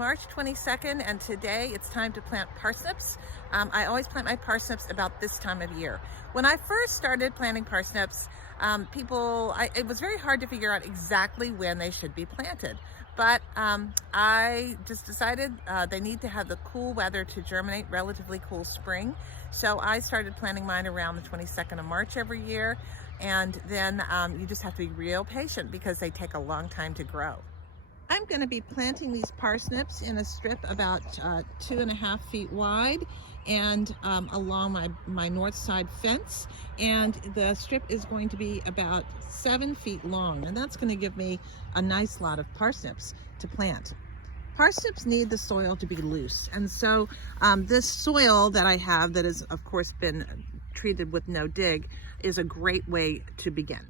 March 22nd, and today it's time to plant parsnips. I always plant my parsnips about this time of year. When I first started planting parsnips, it was very hard to figure out exactly when they should be planted. But I just decided they need to have the cool weather to germinate, relatively cool spring. So I started planting mine around the 22nd of March every year. And then you just have to be real patient because they take a long time to grow. I'm going to be planting these parsnips in a strip about 2.5 feet wide and along my north side fence, and the strip is going to be about 7 feet long, and that's going to give me a nice lot of parsnips to plant. Parsnips need the soil to be loose, and so this soil that I have that has of course been treated with no dig is a great way to begin.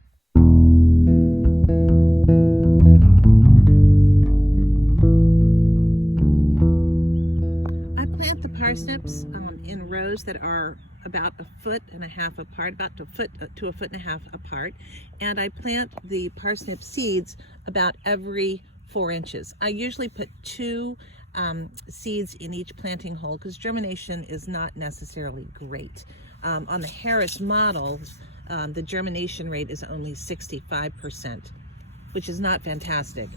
Parsnips in rows that are about 1.5 feet apart, about to a foot and a half apart, and I plant the parsnip seeds about every 4 inches. I usually put 2 seeds in each planting hole because germination is not necessarily great. On the Harris model, the germination rate is only 65%, which is not fantastic.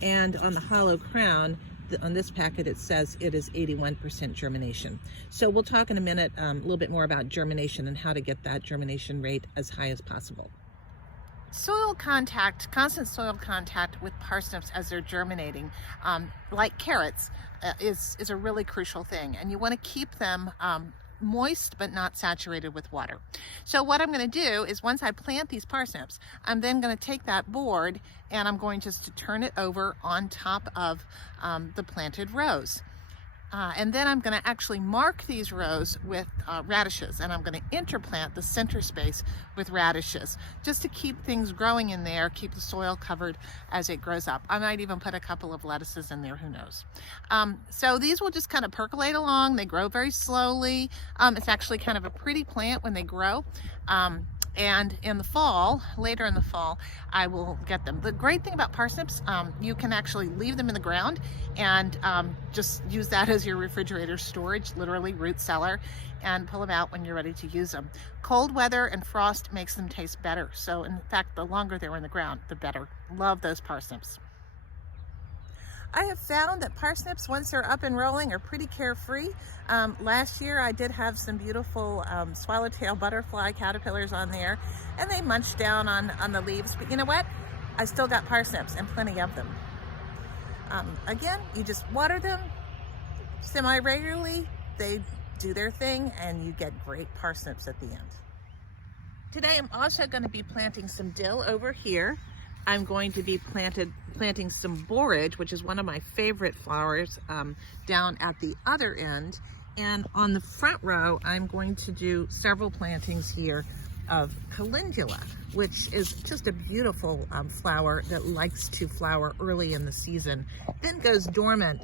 And on the Hollow Crown, on this packet it says it is 81% germination. So we'll talk in a minute a little bit more about germination and how to get that germination rate as high as possible. Soil contact, constant soil contact with parsnips as they're germinating, like carrots, is a really crucial thing, and you want to keep them moist but not saturated with water. So what I'm going to do is, once I plant these parsnips, I'm then going to take that board and I'm going just to turn it over on top of the planted rows. And then I'm going to actually mark these rows with radishes, and I'm going to interplant the center space with radishes just to keep things growing in there, keep the soil covered as it grows up. I might even put a couple of lettuces in there, who knows. So these will just kind of percolate along. They grow very slowly. It's actually kind of a pretty plant when they grow. And in the fall, later in the fall, I will get them. The great thing about parsnips, you can actually leave them in the ground and just use that as your refrigerator storage, literally root cellar, and pull them out when you're ready to use them. Cold weather and frost makes them taste better. So in fact, the longer they're in the ground, the better. Love those parsnips. I have found that parsnips, once they're up and rolling, are pretty carefree. Last year I did have some beautiful swallowtail butterfly caterpillars on there, and they munched down on the leaves, but you know what? I still got parsnips, and plenty of them. Again, you just water them semi-regularly, they do their thing, and you get great parsnips at the end. Today I'm also going to be planting some dill over here. I'm going to be planting some borage, which is one of my favorite flowers, down at the other end. And on the front row, I'm going to do several plantings here of calendula, which is just a beautiful flower that likes to flower early in the season, then goes dormant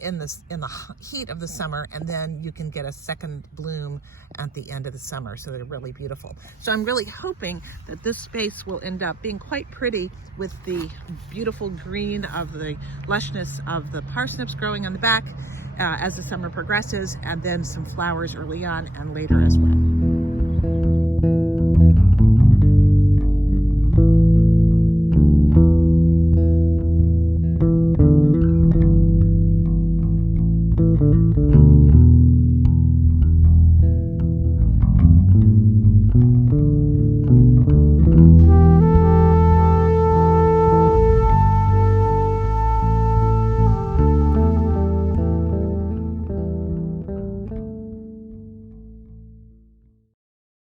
in the heat of the summer, and then you can get a second bloom at the end of the summer. So they're really beautiful. So I'm really hoping that this space will end up being quite pretty with the beautiful green of the lushness of the parsnips growing on the back as the summer progresses, and then some flowers early on and later as well.